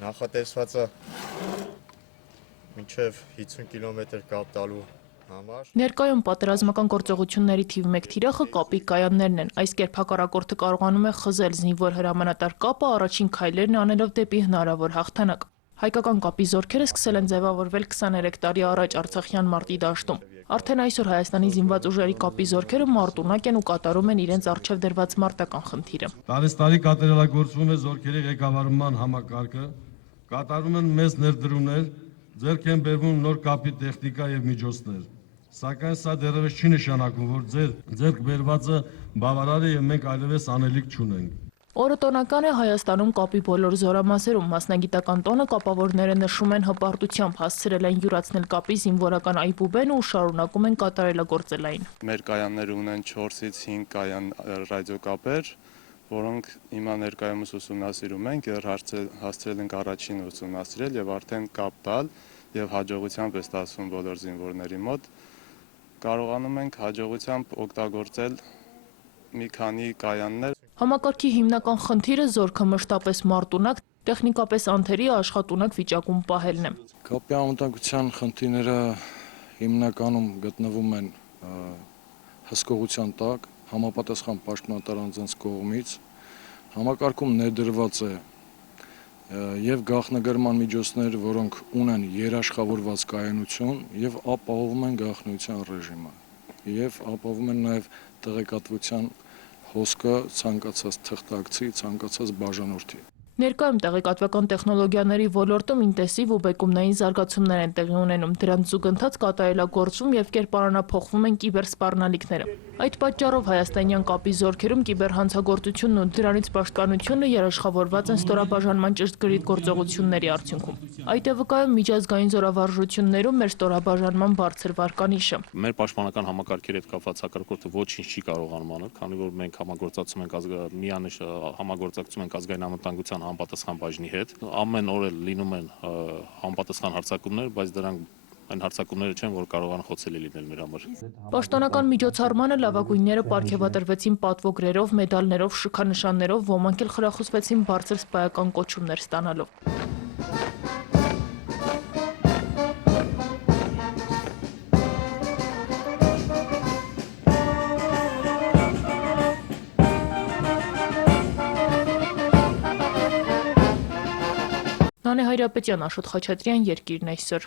Նախատեսվածը մինչև 50 կիլոմետր կապ տալու համար։ Ներկայում պատերազմական գործողությունների թիվ 1 թիրախը կապի կայաններն են։ Այս կերպ հակառակորդը կարողանում է խզել զինվոր հրամանատար կապը առաջին քայլերն անելով դեպի հնարավոր հաղթանակ։ Հայկական կապի զորքերը սկսել են ձևավորվել 23 տարի առաջ Արցախյան մարտի դաշտում։ Արդեն այսօր Հայաստանի զինված ուժերի կապի զորքերը մարտունակ են ու կատարում են իրենց առջև դրված մարտական խնդիրը։ Տարեստարի կատարելագործվում է զորքերի ղեկավարման համակարգը, կատարում են մեծ ներդրումներ, ձեռք են բերվում նոր կապի տեխնիկա եւ միջոցներ։ Սակայն սա դեռևս չի նշանակում, որ ձեռք բերվածը բավարար է եւ մենք այլևս անելիք չունենք։ Օրը տոնական է Հայաստանում կապի բոլոր զորամասերում։ Մասնագիտական տոնը կապավորները նշում են հպարտությամբ, հասցրել են յուրացնել կապի զինվորական այբուբենը ու շարունակում են կատարելագործել այն։ Մեր կայանները ունեն 4-ից 5 կայան ռադիոկապեր, որոնք հիմա ներկայումս ուսումնասիրում ենք, հասցրել ենք առաջին ուսումնասիրել եւ արդեն կապ տալ եւ հաջողությամբ է ստացվում բոլոր զինվորների մոտ։ Կարողանում ենք հաջողությամբ օգտագործել մի քանի կայաններ։ Համակարգի հիմնական խնդիրը զորքը մշտապես մարտունակ, տեխնիկապես անթերի աշխատունակ վիճակում պահելն է։ Կապի անվտանգության խնդիրները հիմնականում գտնվում են հսկողության տակ, համապատասխան պաշտպանատար անձանց կողմից, համակարգում ներդրված է եւ գաղտնագրման միջոցներ, որոնք ունեն երաշխավորված կայունություն եւ ապահովում են գաղտնիության ռեժիմը եւ ապահովում են նաեւ տեղեկատվության հոսքը ցանկացած թղթակցի, ցանկացած բաժանորդի։ Ներկայում տեղեկատվական տեխնոլոգիաների ոլորտում ինտենսիվ ու բեկումնային զարգացումներ են տեղի ունենում, դրանց զուգընթաց կատարելագործվում եւ կերպարանափոխվում են կիբերսպառնալիքները։ Այդ պատճառով հայաստանյան կապի զորքերում կիբերհանցագործությունն ու դրանից պաշտպանությունը երաշխավորված են ստորաբաժանման ճշգրիտ գործողությունների արդյունքում։ Այդ է վկայում միջազգային զորավարժություններում մեր ստորաբաժանման բարձր վարկանիշը։ Մեր պաշտպանական համակարգերի հետ կապված հակառակորդը ոչինչ չի կարողանում անել, քանի որ մենք համագործակցում ենք միանշ համագործակցում ենք ազգային անվտանգության համապատասխան բաժնի հետ։ Ամեն օր լինում են համապատասխան հարձակումներ, բայց դրանք այն հարձակումները չեն, որ կարողան խոցելի լինել մեր համար։ Պաշտոնական միջոցառմանը լավագույնները պարգևատրվեցին պատվոգրերով, մեդալներով, շքանշաններով, ոմանք էլ խրախուսվեցին բարձր սպայական կոչումներ ստանալով։ Նանե Հայրապետյան, Աշոտ Խաչատրյան, Երկիրն այսօր։